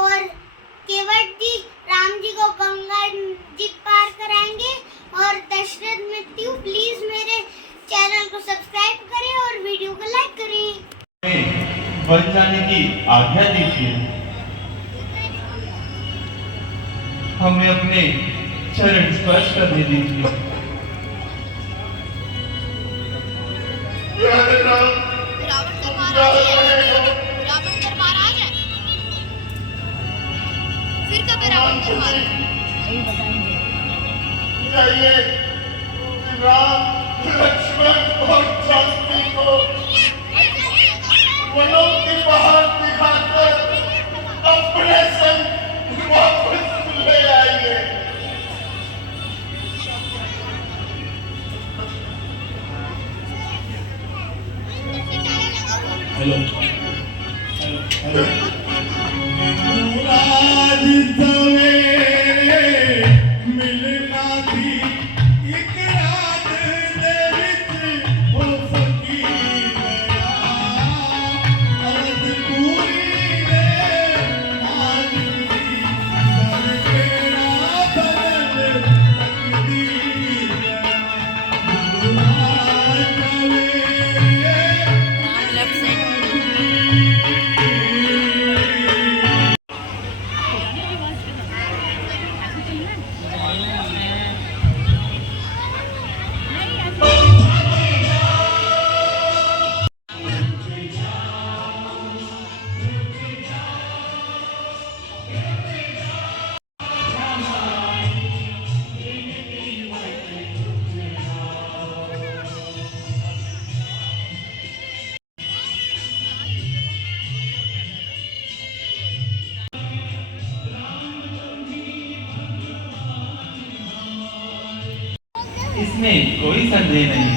और केवट जी राम जी को गंगा जी पार कराएंगे। और दशरथ मृत्यु प्लीज मेरे चैनल को सब्सक्राइब करें और वीडियो को लाइक करें। बन जाने की आज्ञा दीजिए, हमें अपने चरण स्पर्श करने दीजिए। रावण तो महाराज है, रावण तो महाराज है। फिर कब रावण तो महाराज यही बताएंगे। चाहिए राम लक्ष्मण और जानकी को वनों की बाहर दिखाकर अपने संग वापस ले आएंगे। हेलो हेलो मिलना थी एक रात दे विच ओ फकीर अवध पूरी ने आज कर तेरा बदल तकदीर लेफ्ट साइड इसमें कोई संदेह नहीं।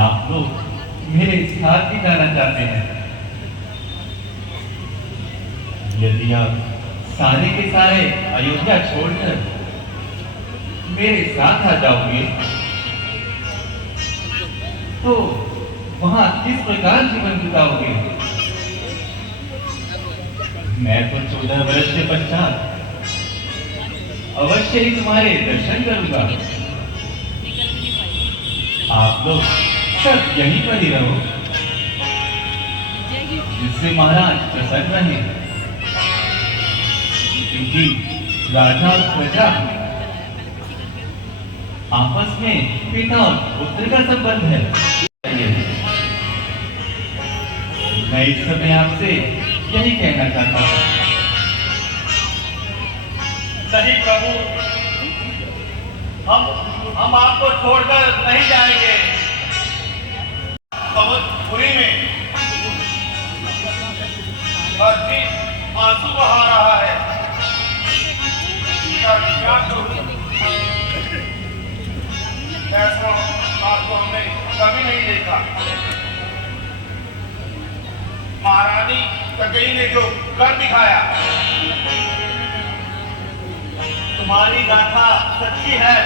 आप लोग मेरे साथ ही जाना चाहते हैं। यदि आप सारे के सारे अयोध्या छोड़कर मेरे साथ आ जाओगे तो वहां किस प्रकार जीवन बिताओगे? मैं तो 14 वर्ष के पश्चात अवश्य ही तुम्हारे दर्शन करूंगा। आप लोग सब यहीं पर ही रहो, जिससे महाराज प्रसन्न रहे, क्योंकि राजा और प्रजा आपस में पिता और पुत्र का संबंध है। मैं इस समय आपसे यही कहना चाहता हूं। नहीं प्रभु, हम आपको छोड़कर नहीं जाएंगे। अवधपुरी में अजी आंसू बहा रहा है। क्या करूं? ऐसा आपको हमने कभी नहीं देखा। महारानी कैकेयी ने जो कर दिखाया, तुम्हारी गाथा सच्ची है।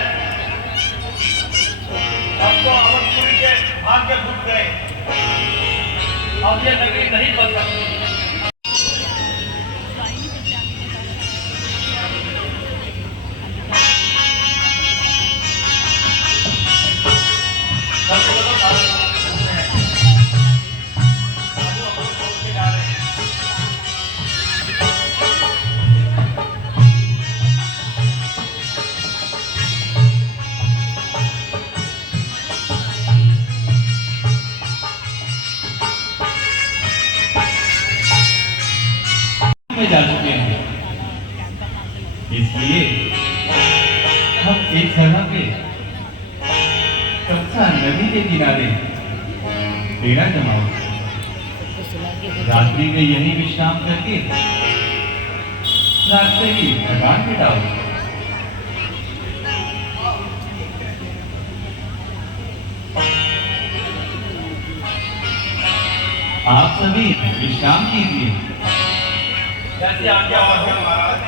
अब तो अवधपुरी के भाग्य फूट गए। अब ये नगरी नहीं बन सकती। में जा चुके हैं, इसलिए हम एक जगह पे कच्चा नदी के किनारे डेरा जमाओ। रात्रि में यही विश्राम करके रास्ते की थकान मिटाओ। आप सभी विश्राम कीजिए। जैसे आज्ञा हो महाराज।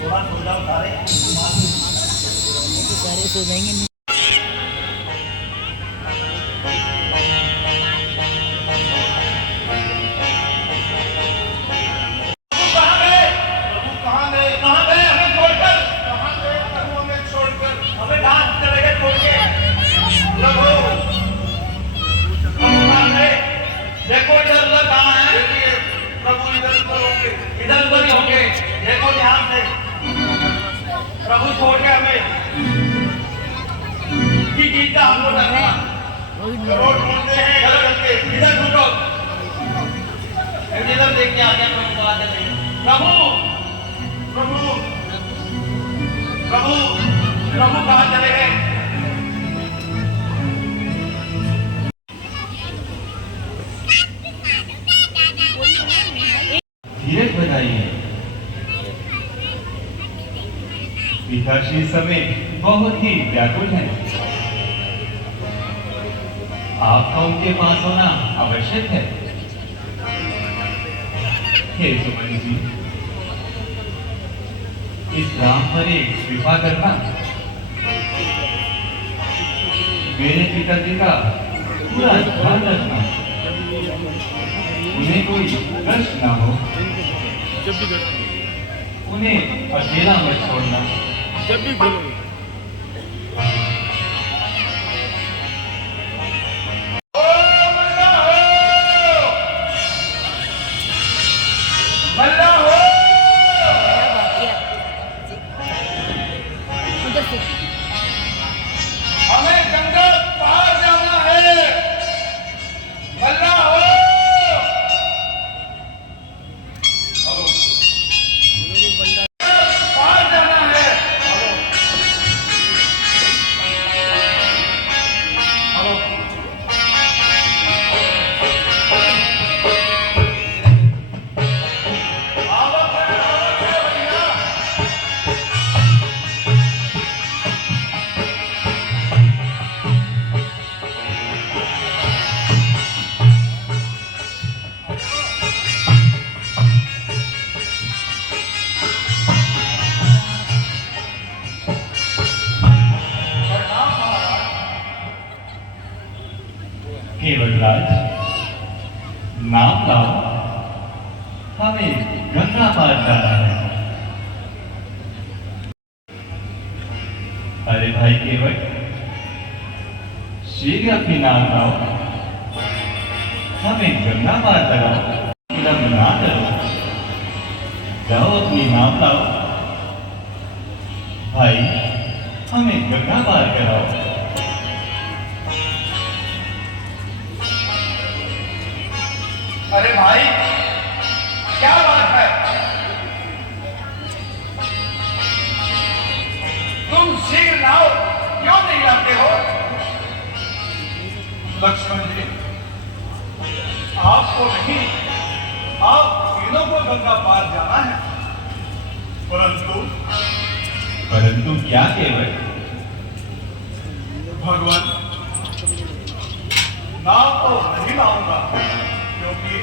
थोड़ा उठा रहे सो जाएंगे। कहाँ गए? प्रभु कहाँ गए? कहाँ गए हमें छोड़कर? कहाँ गए प्रभु हमें छोड़कर? हमें डांस चले गए छोड़ के। प्रभु कहाँ गए? देखो इधर उधर कहाँ है? प्रभु इधर उधर होंगे, इधर उधर ही होंगे। देखो ध्यान से। प्रभु छोड़ के हमें की चीज का हमको डरना। चलो ढूंढते हैं इधर करके, इधर ढूंढो। इधर देख के आगे प्रभु बुलाते थे। प्रभु प्रभु प्रभु प्रभु कहाँ चले गए? धीरज बताइए। पिताश्री समय बहुत ही व्याकुल हैं। आपका उनके पास होना आवश्यक है। हे सुमन जी, इस राम पर एक कृपा करना। मेरे पिताजी का पूरा ध्यान रखना, उन्हें कोई कष्ट ना हो। उन्हें अकेला मत छोड़ना। जब भी बोलोगे उधर से हमें गंगा पार जाना है। मल्ला हो। हेलो। पार जाना है। हेलो। हेलो। आवक है भैया। केवलराज, नाम लाओ, हमें गंगा पार जाना है। अरे भाई केवल, शीघ्र अपनी नाम लाओ, हमें गंगा पार कराओ। विलंब ना करो, जाओ अपनी नाम लाओ। भाई, हमें गंगा पार कराओ। अरे भाई क्या बात है? तुम शीघ्र नाव क्यों नहीं लाते हो? लक्ष्मण जी, आपको नहीं, आप तीनों को गंगा पार जाना है। परंतु क्या केवल? भगवान, नाव तो नहीं लाऊंगा, क्योंकि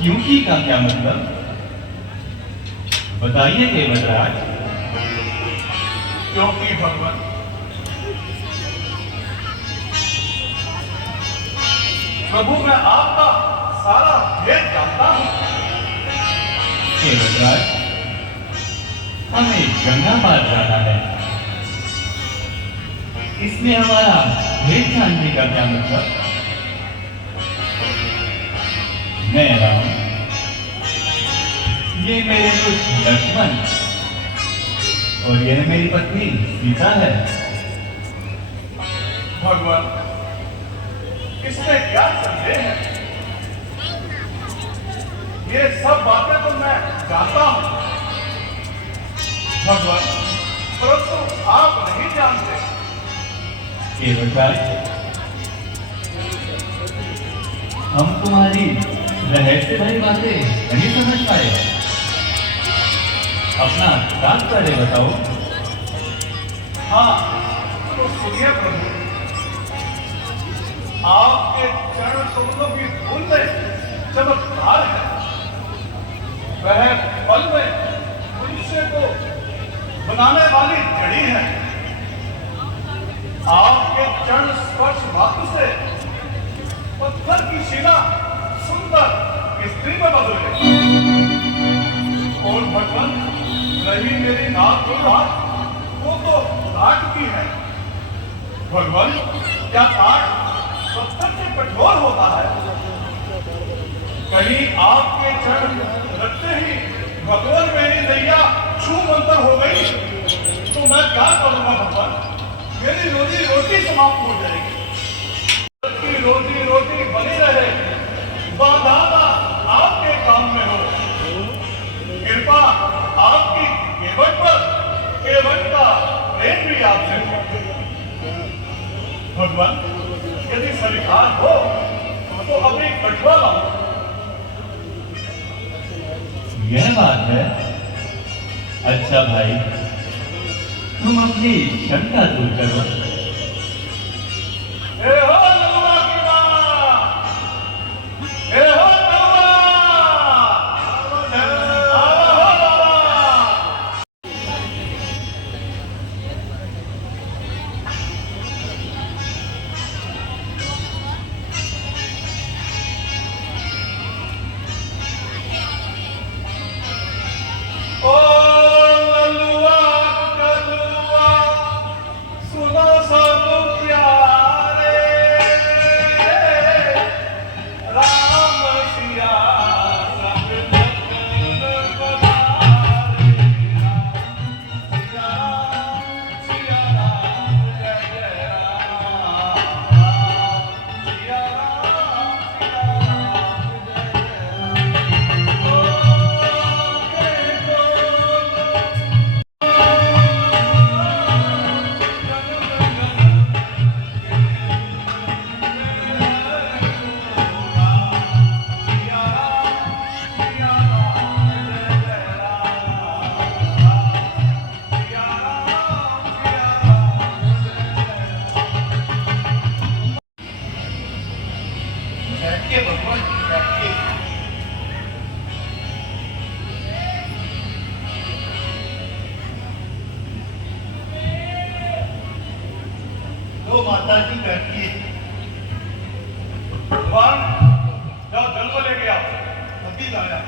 क्योंकि का क्या मतलब? बताइए केवलराज। क्योंकि भगवान, प्रभु मैं आपका सारा भेद जानता हूं। केवलराज, हमें गंगा पार जाना है, इसमें हमारा भेद जानने का क्या मतलब? मैं राम, ये मेरे कुछ लक्ष्मण और ये मेरी पत्नी सीता है। भगवान, इसमें क्या संदेह है? ये सब बातें तो मैं जानता हूं भगवान, परंतु आप नहीं जानते। केवलराज, हम तुम्हारी रहस्य भरी बातें नहीं समझ पाए। अपना तात्पर्य बताओ। हाँ, तो सुनिए प्रभु, आपके चरण कमलों की धूल में चमत्कार है। वह पल में मनुष्य को बनाने वाली जड़ी है। आपके चरण स्पर्श मात्र से पत्थर की शिला सुंदर स्त्री में बदल गई। और भगवान रही मेरी नाक की बात, वो तो काट की है। भगवान क्या काट पत्थर से कठोर होता है? कहीं आपके चरण रखते ही भगवान मेरी नैया छू मंतर हो गई तो मैं क्या करूंगा भगवान? मेरी रोजी रोटी समाप्त हो जाएगी। रोजी रोटी बनी रहे, बाधा आपके काम में हो। कृपा आपकी केवट पर, केवट का प्रेम भी आपसे हो। भगवान यदि स्वीकार हो तो अभी कठुआ लाओ। यह बात है। अच्छा भाई, तुम अपनी शंका दूर करो। ए हो नलुआ की मां, ए हो नलुआ, आओ हो बाबा। ओ नलुआ कलुआ सुनो सब प्यारे, राम सिया सब जगत पधारे। सिया राम, सिया राम, जय जय राम। सिया राम, सिया राम, जय जय राम। तो माता जी बैठिए। भगवान जाओ जल को लेके आओ, नदी लाया।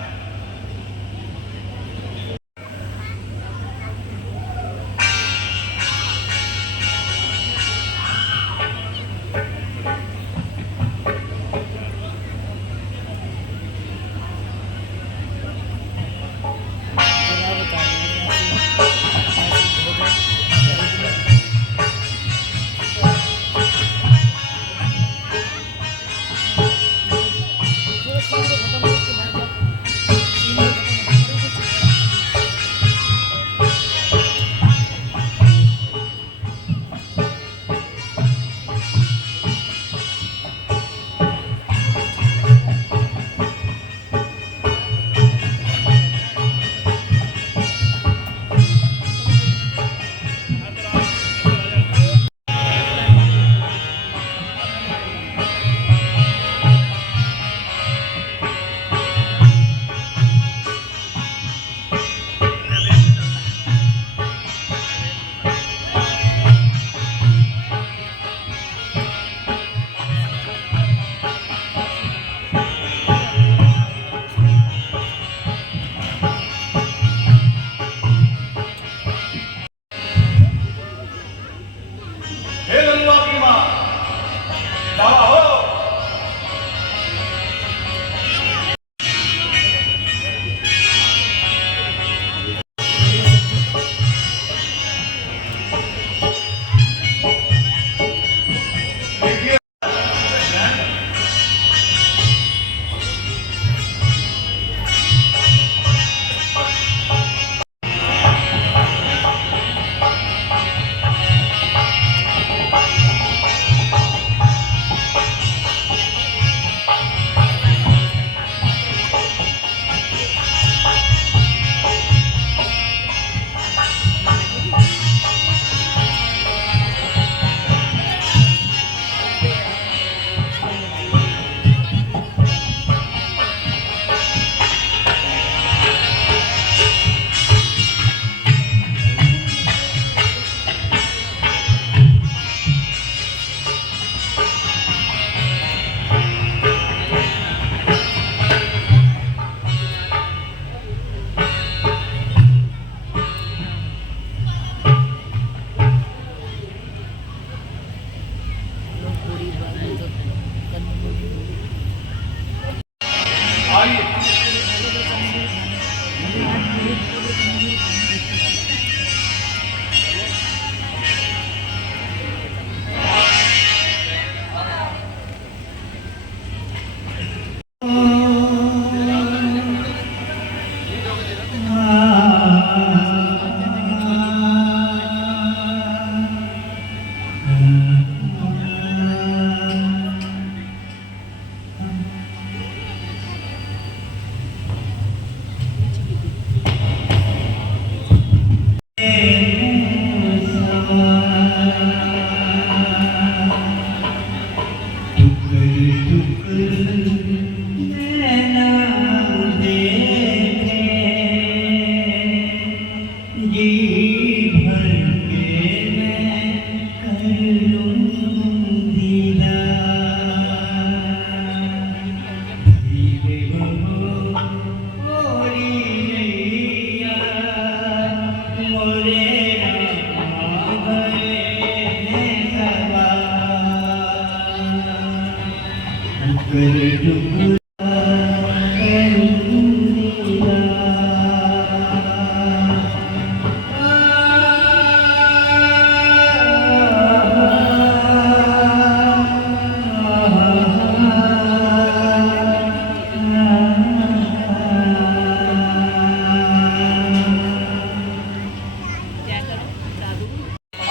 आइए।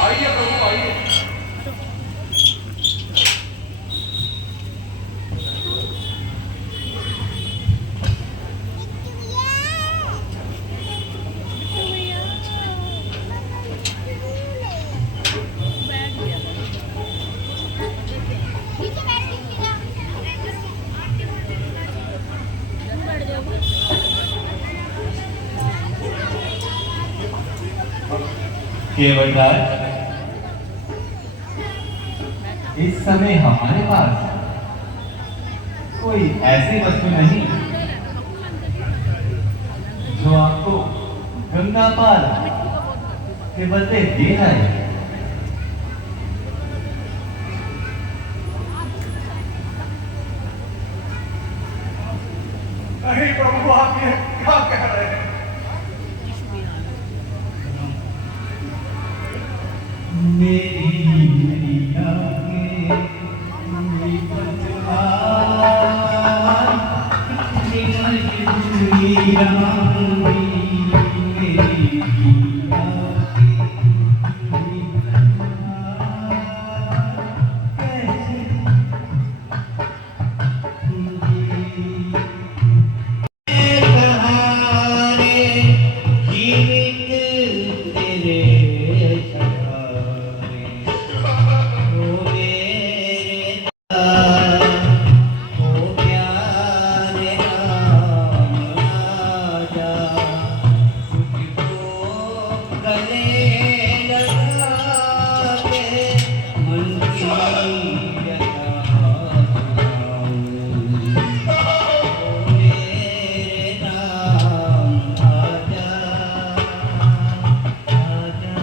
आइए प्रभु आइए। नीचे बैठ के खीरा केवल राज, इस समय हमारे पास कोई ऐसी वस्तु नहीं जो आपको गंगा पार के बदले दे जाए। नहीं प्रभु, आप ये क्या कह रहे हैं? मेरी मैया के मेरी पतवार, मेरी राम मेरी मैया के मेरी पतवार, कैसे सहारे जीवित तेरे सहारे, ओ मेरे ओ प्यारे राम राजा, तुझको गले लगा के मन की व्यथा सुनाऊं। मेरे राम आजा आजा।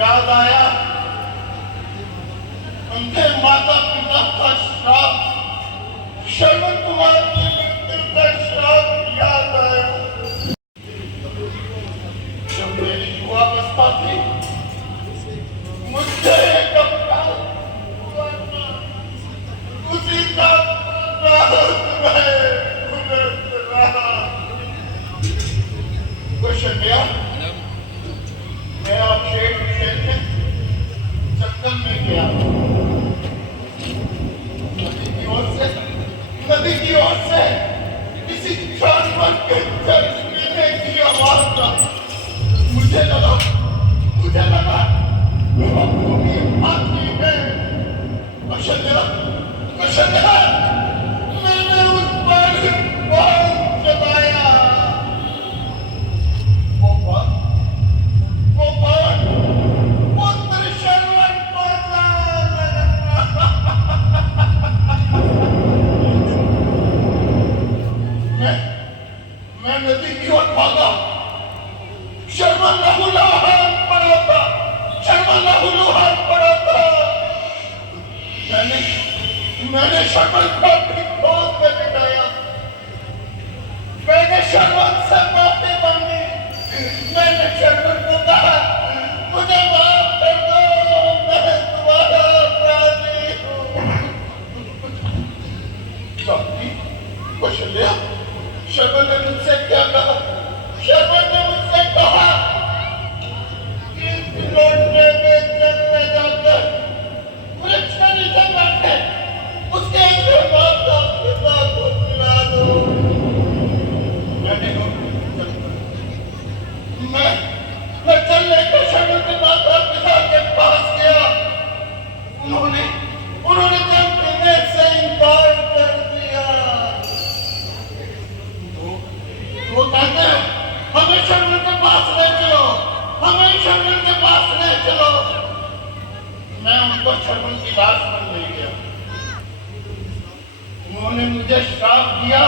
याद आया उनके माता पिता का श्राप, शर्मा कुमार की मृत्यु का श्राप याद आया। जब मेरी युवावस्था थी, मुझसे एक अपराध हुआ था, उसी का राहत मैं रहा। कुशल्या, मैं और शेख खेलने जंगल में गया। नदी की ओर से किसी जानवर के चर्च में मैंने शक्ल को अपनी गोद में बिठाया, मैंने शर्वण से माफी मांगी, मैंने शर्वण को कहा मुझे माफ कर दो, मैं तुम्हारा अपराधी हूँ। कौशल्या, शर्वण ने मुझसे क्या कहा? शर्वण ने मुझसे कहा कि लौटने में चलने जाकर वृक्ष के नीचे बैठे उसके अंदर माता पिता को मिला दो। मैं चलने के शर्वण के माता पिता के पास गया, उन्होंने जब पीने से इनकार कर दिया तो वो कहते हैं हमें शर्वण के पास ले चलो, हमें शर्वण के पास ले चलो। मैं उनको शर्वण की लाश बन ले गया। उन्होंने मुझे श्राप दिया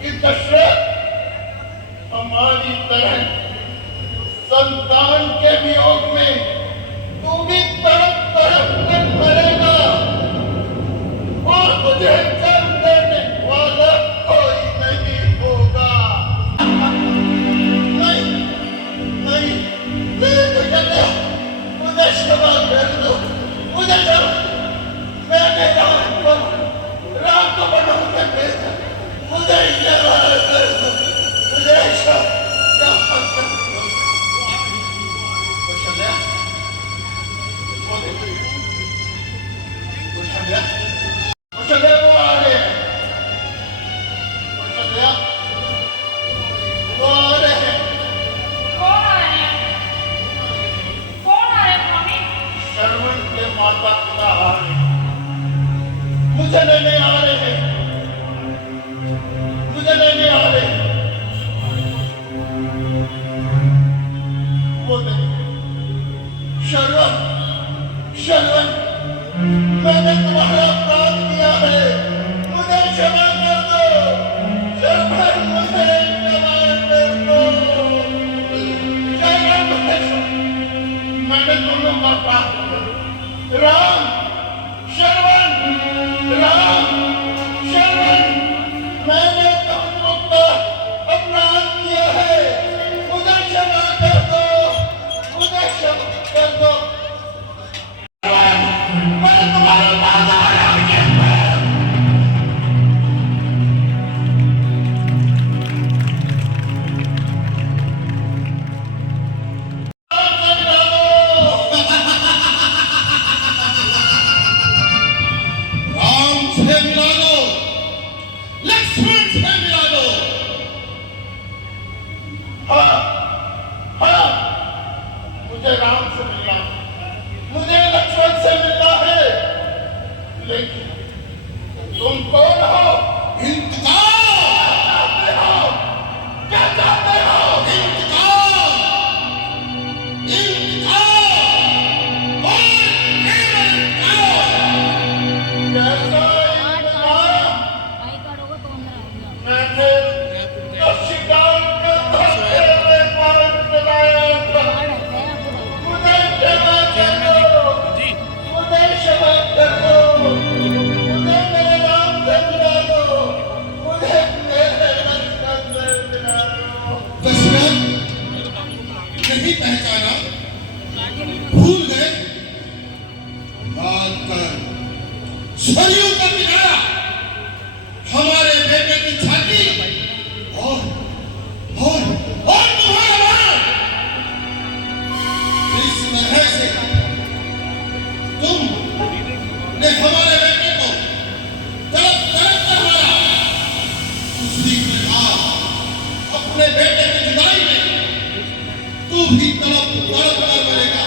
कि दशरथ हमारी तरह संतान के वियोग में तू भी तड़प तड़प कर मरेगा और तुझे जन्म देने वाला कोई नहीं होगा। नहीं नहीं मुझे क्षमा कर दो, मुझे क्षमा। मैंने राम को बनाऊंगा भेजा, मुझे क्षमा कर दो, मुझे क्षमा कर दो। कौशल्या वो आ रहे हैं, कौशल्या वो आ रहे हैं। कौन आ रहे हैं? कौन आ रहे हैं स्वामी? शर्वण के माता पिता आ रहे हैं, मुझे लेने आ रहे हैं, मुझे लेने आ रहे हैं। वो देखो शर्वण, शर्वण मैंने तुम्हारा अपराध किया है, मुझे क्षमा कर दो। शर्वण मुझे क्षमा कर दो। शर्वण मैंने दोनों का अपराध किया। राम शर्वण, राम शर्वण मैंने दोनों का अपराध किया है, मुझे क्षमा कर दो, मुझे क्षमा कर दो। मैंने तुम्हारे पास आया राम से मिला दो, लक्ष्मण से मिला दो। हाँ हाँ मुझे राम से मिलना, मुझे लक्ष्मण से मिलना है, लेकिन तुम कौन हो? इंतकाम चाहते हो? क्या चाहते हो? इंतकाम, इंतकाम और केवल इंतकाम। कैसा इंतकाम? मैंने तो शिकार के धोखे में मार चलाया था, मुझे क्षमा कर दो, मुझे क्षमा कर दो, मुझे मेरे राम से मिला दो, मुझे मेरे लक्ष्मण से मिला दो। दशरथ नहीं पहचाना, भूल गए, याद कर सरयू का किनारा, हमारे बेटे की छाती और तुम्हारा बाण। इस तरह से तुमने हमारे बेटे को तड़प तड़प कर मारा, उसी प्रकार अपने बेटे की जुदाई में तू भी तड़प तड़प कर मरेगा।